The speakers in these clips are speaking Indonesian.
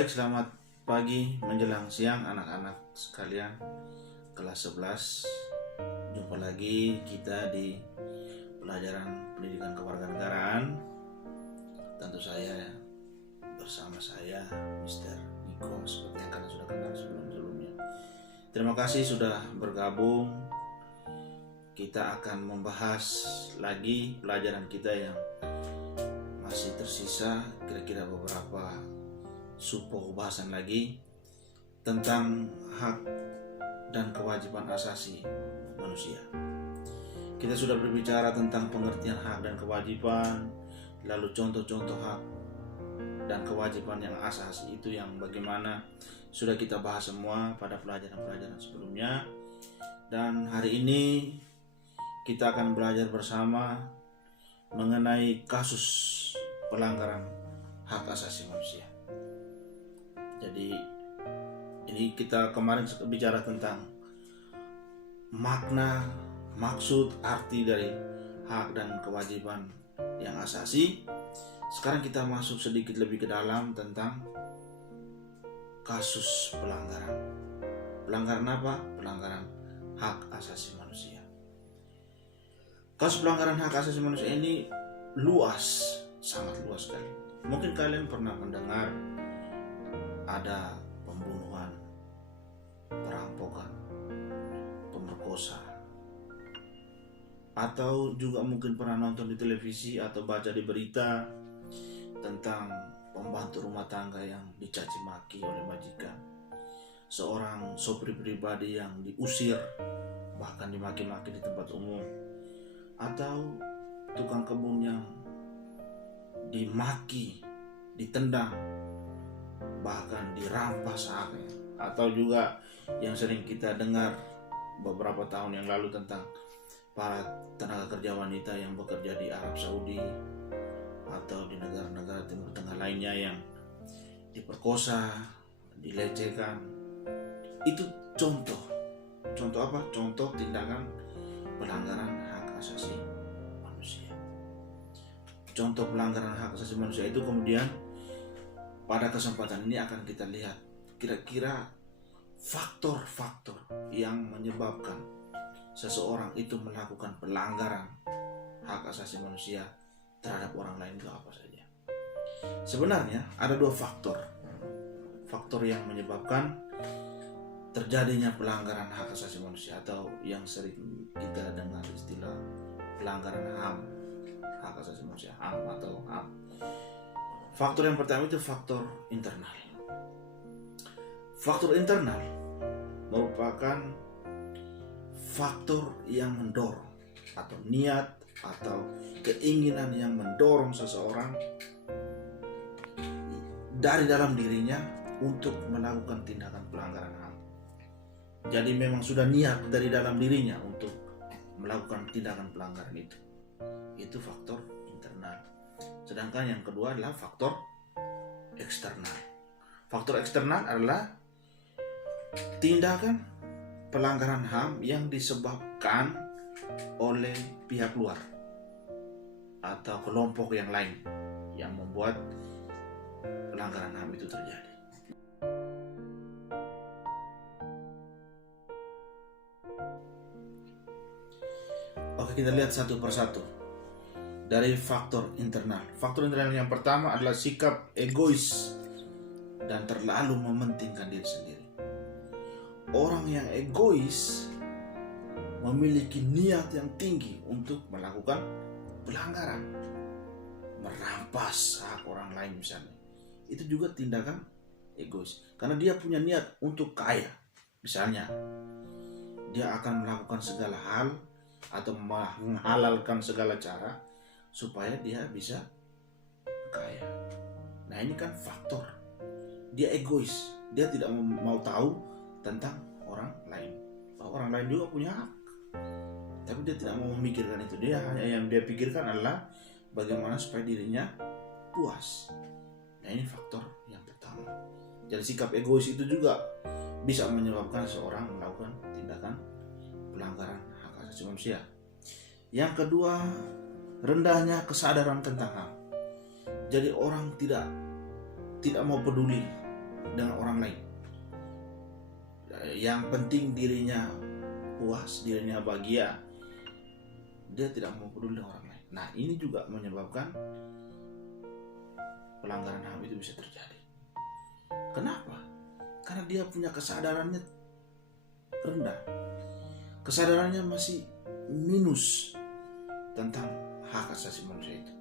Baik, selamat pagi menjelang siang anak-anak sekalian kelas 11. Jumpa lagi kita di pelajaran pendidikan kewarganegaraan. Tentu saya bersama saya Mr. Niko, seperti yang kalian sudah kenal sebelumnya. Terima kasih sudah bergabung. Kita akan membahas lagi pelajaran kita yang masih tersisa, kira-kira beberapa bahasan lagi tentang hak dan kewajiban asasi manusia. Kita sudah berbicara tentang pengertian hak dan kewajiban, lalu contoh-contoh hak dan kewajiban yang asasi itu yang bagaimana sudah kita bahas semua pada pelajaran-pelajaran sebelumnya. Dan hari ini kita akan belajar bersama mengenai kasus pelanggaran hak asasi manusia. Jadi ini kita kemarin bicara tentang makna, maksud, arti dari hak dan kewajiban yang asasi. Sekarang kita masuk sedikit lebih ke dalam tentang kasus pelanggaran. Pelanggaran apa? Pelanggaran hak asasi manusia. Kasus pelanggaran hak asasi manusia ini luas, sangat luas sekali. Mungkin kalian pernah mendengar ada pembunuhan, perampokan, pemerkosaan, atau juga mungkin pernah nonton di televisi atau baca di berita tentang pembantu rumah tangga yang dicaci maki oleh majikan, seorang sopir pribadi yang diusir bahkan dimaki-maki di tempat umum, atau tukang kebun yang dimaki, ditendang, bahkan dirampas haknya. Atau juga yang sering kita dengar beberapa tahun yang lalu tentang para tenaga kerja wanita yang bekerja di Arab Saudi atau di negara-negara Timur Tengah lainnya yang diperkosa, dilecehkan. Itu contoh apa? Contoh tindakan pelanggaran hak asasi manusia. Contoh pelanggaran hak asasi manusia itu kemudian pada kesempatan ini akan kita lihat kira-kira faktor-faktor yang menyebabkan seseorang itu melakukan pelanggaran hak asasi manusia terhadap orang lain itu apa saja. Sebenarnya ada dua faktor yang menyebabkan terjadinya pelanggaran hak asasi manusia atau yang sering kita dengar istilah pelanggaran HAM, hak asasi manusia, HAM atau HAM. Faktor yang pertama itu faktor internal. Faktor internal merupakan faktor yang mendorong atau niat atau keinginan yang mendorong seseorang dari dalam dirinya untuk melakukan tindakan pelanggaran HAM. Jadi memang sudah niat dari dalam dirinya untuk melakukan tindakan pelanggaran itu. Itu faktor internal. Sedangkan yang kedua adalah faktor eksternal. Faktor eksternal adalah tindakan pelanggaran HAM yang disebabkan oleh pihak luar atau kelompok yang lain yang membuat pelanggaran HAM itu terjadi. Oke, kita lihat satu persatu. Dari faktor internal. Faktor internal yang pertama adalah sikap egois dan terlalu mementingkan diri sendiri. Orang yang egois memiliki niat yang tinggi untuk melakukan pelanggaran, merampas hak orang lain misalnya. Itu juga tindakan egois karena dia punya niat untuk kaya. Misalnya, dia akan melakukan segala hal atau menghalalkan segala cara supaya dia bisa kaya. Nah, ini kan faktor. Dia egois. Dia tidak mau tahu tentang orang lain. Bahwa orang lain juga punya hak. Tapi dia tidak mau memikirkan itu. Dia hanya yang dia pikirkan adalah bagaimana supaya dirinya puas. Nah, ini faktor yang pertama. Jadi sikap egois itu juga bisa menyebabkan seorang melakukan tindakan pelanggaran hak asasi manusia. Yang kedua, rendahnya kesadaran tentang HAM. Jadi orang tidak mau peduli dengan orang lain. Yang penting dirinya puas, dirinya bahagia, dia tidak mau peduli dengan orang lain. Nah, ini juga menyebabkan pelanggaran HAM itu bisa terjadi. Kenapa? Karena dia punya kesadarannya rendah, kesadarannya masih minus tentang hak asasi manusia itu.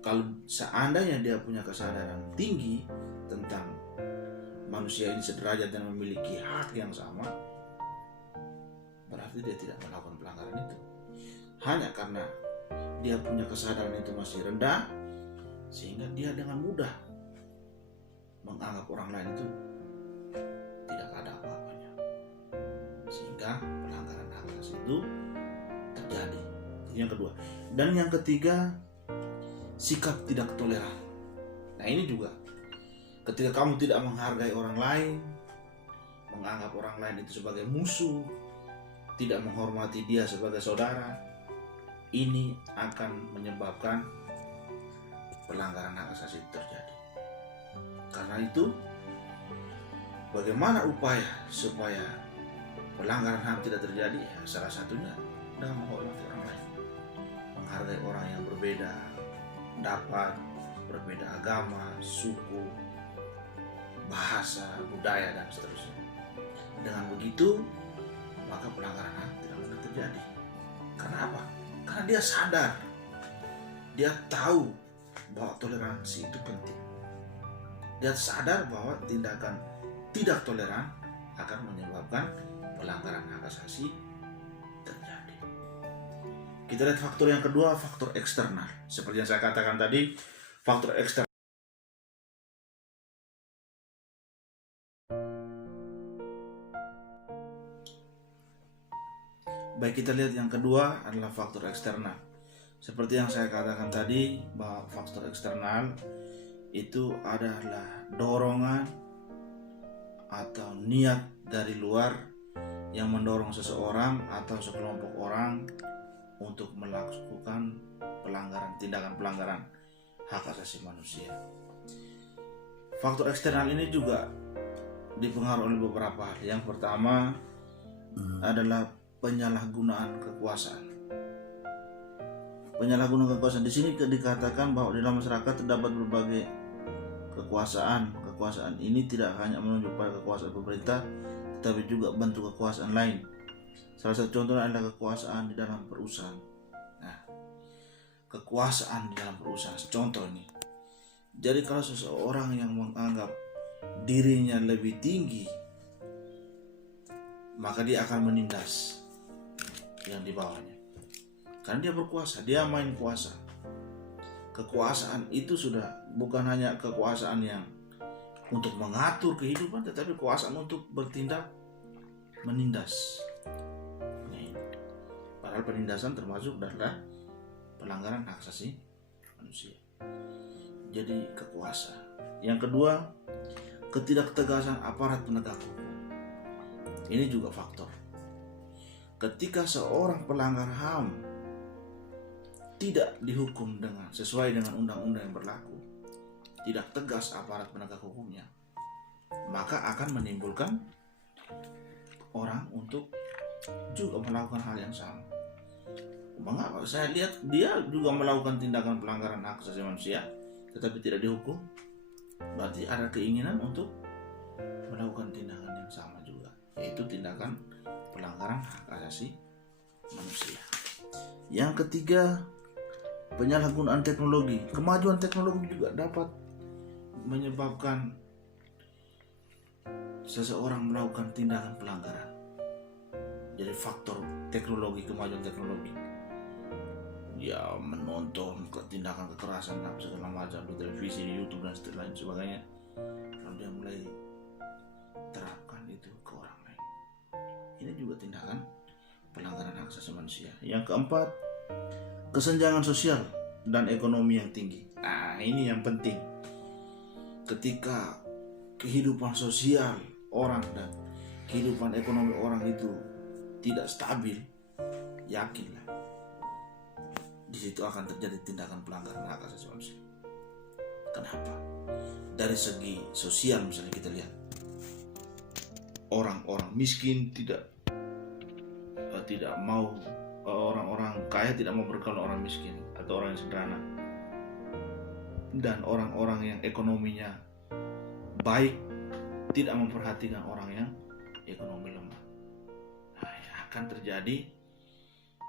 Kalau seandainya dia punya kesadaran tinggi tentang manusia ini sederajat dan memiliki hak yang sama, berarti dia tidak melakukan pelanggaran itu. Hanya karena dia punya kesadaran itu masih rendah, sehingga dia dengan mudah menganggap orang lain itu tidak ada apa-apanya, sehingga pelanggaran hak asasi itu terjadi. Itu yang kedua. Dan yang ketiga, sikap tidak toleran. Nah, ini juga ketika kamu tidak menghargai orang lain, menganggap orang lain itu sebagai musuh, tidak menghormati dia sebagai saudara, ini akan menyebabkan pelanggaran hak asasi terjadi. Karena itu, bagaimana upaya supaya pelanggaran HAM tidak terjadi? Ya, salah satunya dengan menghormati orang lain, menghargai orang yang berbeda pendapat, berbeda agama, suku, bahasa, budaya, dan seterusnya. Dengan begitu, maka pelanggaran HAM tidak akan terjadi. Karena apa? Karena dia sadar, dia tahu bahwa toleransi itu penting. Dia sadar bahwa tindakan tidak toleran akan menyebabkan pelanggaran hak asasi terjadi. Kita lihat faktor yang kedua, faktor eksternal. Seperti yang saya katakan tadi, faktor eksternal. Baik, kita lihat yang kedua adalah faktor eksternal. Seperti yang saya katakan tadi, bahwa faktor eksternal itu adalah dorongan atau niat dari luar yang mendorong seseorang atau sekelompok orang untuk melakukan tindakan pelanggaran hak asasi manusia. Faktor eksternal ini juga dipengaruhi oleh beberapa hal. Yang pertama adalah penyalahgunaan kekuasaan. Penyalahgunaan kekuasaan di sini dikatakan bahwa di dalam masyarakat terdapat berbagai kekuasaan. Kekuasaan ini tidak hanya menunjuk pada kekuasaan pemerintah, tetapi juga bentuk kekuasaan lain. Salah satu contohnya adalah kekuasaan di dalam perusahaan. Nah, kekuasaan di dalam perusahaan, contoh ini. Jadi kalau seseorang yang menganggap dirinya lebih tinggi, maka dia akan menindas yang di bawahnya. Karena dia berkuasa, dia main kuasa. Kekuasaan itu sudah bukan hanya kekuasaan yang untuk mengatur kehidupan, tetapi kekuasaan untuk bertindak menindas. Padahal penindasan termasuk adalah pelanggaran hak asasi manusia. Jadi kekuasaan. Yang kedua, ketidaktegasan aparat penegak hukum. Ini juga faktor. Ketika seorang pelanggar HAM tidak dihukum sesuai dengan undang-undang yang berlaku, tidak tegas aparat penegak hukumnya, maka akan menimbulkan orang untuk juga melakukan hal yang sama. Mengapa? Saya lihat dia juga melakukan tindakan pelanggaran hak asasi manusia, tetapi tidak dihukum. Berarti ada keinginan untuk melakukan tindakan yang sama juga, yaitu tindakan pelanggaran hak asasi manusia. Yang ketiga, penyalahgunaan teknologi. Kemajuan teknologi juga dapat menyebabkan seseorang melakukan tindakan pelanggaran. Jadi faktor teknologi, kemajuan teknologi, ya menonton tindakan kekerasan segala macam di televisi, di YouTube dan lain sebagainya, lalu dia mulai terapkan itu ke orang lain. Ini juga tindakan pelanggaran hak asasi manusia. Yang keempat, kesenjangan sosial dan ekonomi yang tinggi. Nah, ini yang penting. Ketika kehidupan sosial orang dan kehidupan ekonomi orang itu tidak stabil, yakinlah di situ akan terjadi tindakan pelanggaran hak asasi manusia. Kenapa? Dari segi sosial misalnya kita lihat, orang-orang miskin tidak mau, orang-orang kaya tidak mau bergaul orang miskin atau orang yang sederhana, dan orang-orang yang ekonominya baik tidak memperhatikan orang yang ekonomi lemah. Nah, akan terjadi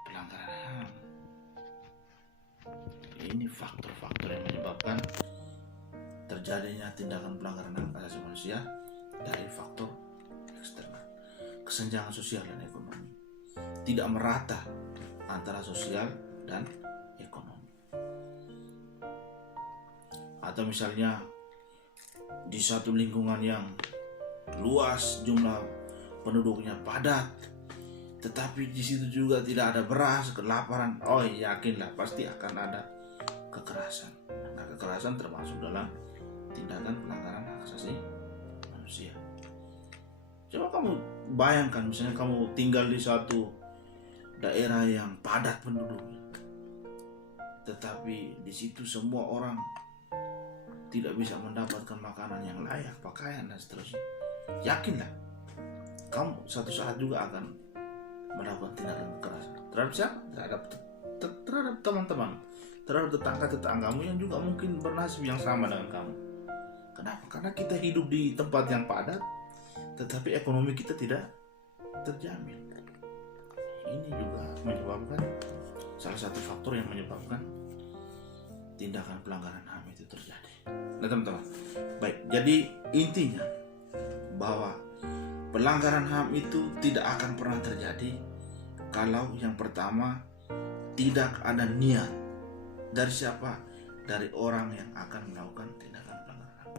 pelanggaran HAM. Ini faktor-faktor yang menyebabkan terjadinya tindakan pelanggaran hak asasi manusia dari faktor eksternal. Kesenjangan sosial dan ekonomi tidak merata antara sosial dan ekonomi. Atau misalnya di satu lingkungan yang luas, jumlah penduduknya padat, tetapi di situ juga tidak ada beras, kelaparan, yakinlah pasti akan ada kekerasan. Nah, kekerasan termasuk dalam tindakan pelanggaran hak asasi manusia. Coba kamu bayangkan, misalnya kamu tinggal di satu daerah yang padat penduduknya, tetapi di situ semua orang tidak bisa mendapatkan makanan yang layak, pakaian dan seterusnya. Yakinlah, kamu suatu saat juga akan melakukan tindakan kekerasan. Terhadap siapa? Terhadap teman-teman, terhadap tetangga-tetanggamu yang juga mungkin bernasib yang sama dengan kamu. Kenapa? Karena kita hidup di tempat yang padat, tetapi ekonomi kita tidak terjamin. Ini juga menyebabkan, salah satu faktor yang menyebabkan tindakan pelanggaran HAM itu terjadi. Nah teman-teman, baik, jadi intinya bahwa pelanggaran HAM itu tidak akan pernah terjadi kalau yang pertama tidak ada niat dari siapa? Dari orang yang akan melakukan tindakan pelanggaran HAM.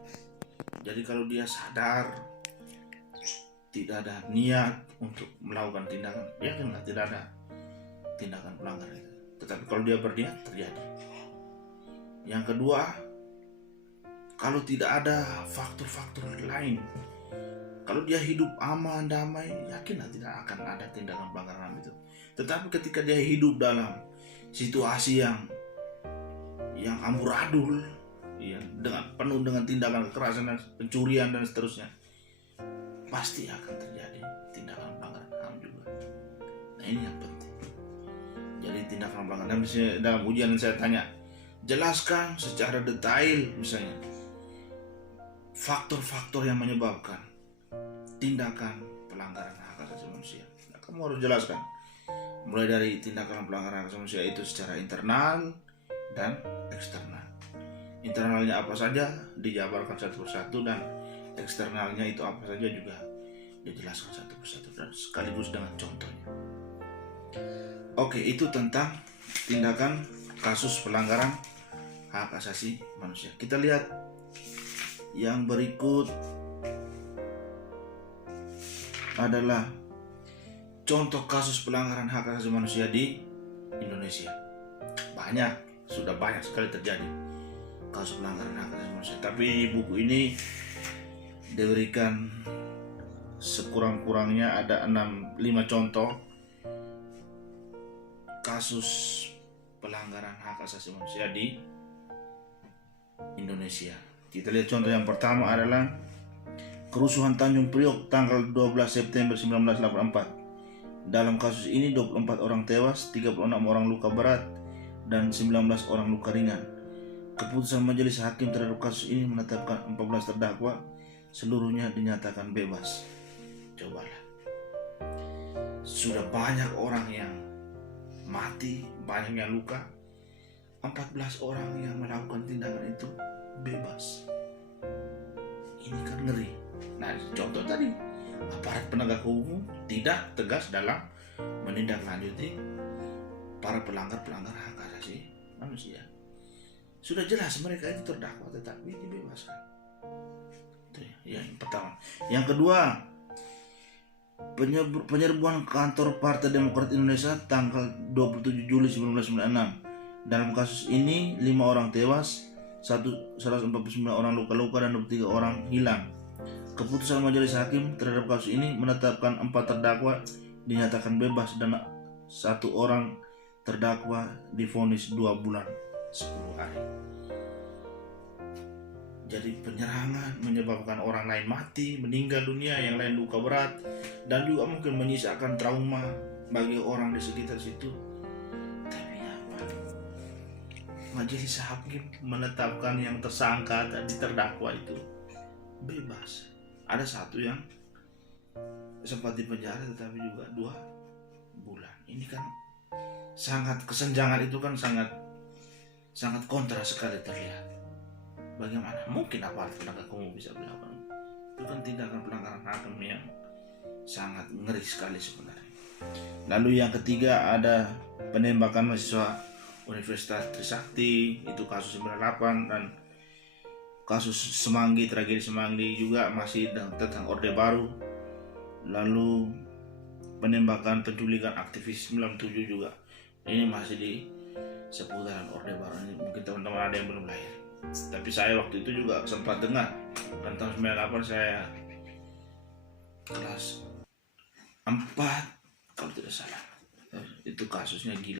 Jadi kalau dia sadar tidak ada niat untuk melakukan tindakan, yakinlah tidak ada tindakan pelanggaran itu. Tetapi kalau dia berniat, terjadi. Yang kedua, kalau tidak ada faktor-faktor lain, kalau dia hidup aman, damai, yakinlah tidak akan ada tindakan pelanggaran HAM itu. Tetapi ketika dia hidup dalam situasi yang amburadul, ya, penuh dengan tindakan kekerasan dan pencurian dan seterusnya, pasti akan terjadi tindakan pelanggaran HAM juga. Nah ini yang penting. Jadi tindakan pelanggaran HAM, dalam ujian yang saya tanya, jelaskan secara detail misalnya faktor-faktor yang menyebabkan tindakan pelanggaran hak asasi manusia. Nah, kamu harus jelaskan mulai dari tindakan pelanggaran hak asasi manusia itu secara internal dan eksternal. Internalnya apa saja dijabarkan satu persatu, dan eksternalnya itu apa saja juga dijelaskan satu persatu dan sekaligus dengan contohnya. Oke, itu tentang tindakan kasus pelanggaran hak asasi manusia. Kita lihat yang berikut adalah contoh kasus pelanggaran hak asasi manusia di Indonesia. Sudah banyak sekali terjadi kasus pelanggaran hak asasi manusia. Tapi buku ini diberikan sekurang-kurangnya ada 5 contoh kasus pelanggaran hak asasi manusia di Indonesia. Kita lihat contoh yang pertama adalah kerusuhan Tanjung Priok tanggal 12 September 1984. Dalam kasus ini 24 orang tewas, 36 orang luka berat, dan 19 orang luka ringan. Keputusan majelis hakim terhadap kasus ini menetapkan 14 terdakwa, seluruhnya dinyatakan bebas. Cobalah, sudah banyak orang yang mati, banyak yang luka, 14 orang yang melakukan tindakan itu bebas. Ini kan ngeri. Nah, contoh tadi, aparat penegak hukum tidak tegas dalam menindaklanjuti para pelanggar hak asasi manusia. Sudah jelas mereka itu terdakwa tetapi dibebaskan. Itu yang pertama. Yang kedua, penyerbuan kantor Partai Demokrat Indonesia tanggal 27 Juli 1996. Dalam kasus ini 5 orang tewas, 149 orang luka-luka, dan 23 orang hilang. Keputusan majelis hakim terhadap kasus ini menetapkan 4 terdakwa dinyatakan bebas dan 1 orang terdakwa divonis 2 bulan 10 hari. jadi penyerangan, menyebabkan orang lain mati, meninggal dunia, yang lain luka berat, dan juga mungkin menyisakan trauma bagi orang di sekitar situ. Tapi apa? Majelis hakim menetapkan yang tersangka tadi, terdakwa itu bebas. Ada satu yang sempat dipenjara tetapi juga 2 bulan. Ini kan sangat, kesenjangan itu kan sangat kontra sekali terlihat. Bagaimana mungkin aparat penegak hukum bisa melakukan itu? Kan tindakan pelanggaran HAM yang sangat ngeri sekali sebenarnya. Lalu yang ketiga ada penembakan mahasiswa Universitas Trisakti, itu kasus 98, dan kasus Semanggi, tragedi Semanggi juga masih tentang Orde Baru. Lalu penembakan penculikan aktivis 97 juga, ini masih di seputaran Orde Baru. Ini mungkin teman-teman ada yang belum lahir, tapi saya waktu itu juga sempat dengar. Dan tahun 98 saya kelas 4 kalau tidak salah. Itu kasusnya gila.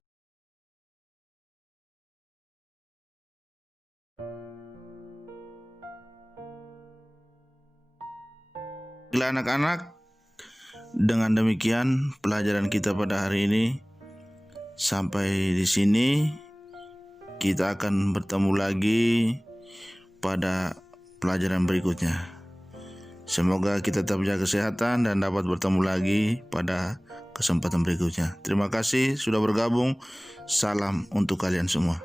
Gila anak-anak, dengan demikian pelajaran kita pada hari ini sampai di sini. Kita akan bertemu lagi pada pelajaran berikutnya. Semoga kita tetap jaga kesehatan dan dapat bertemu lagi pada kesempatan berikutnya. Terima kasih sudah bergabung. Salam untuk kalian semua.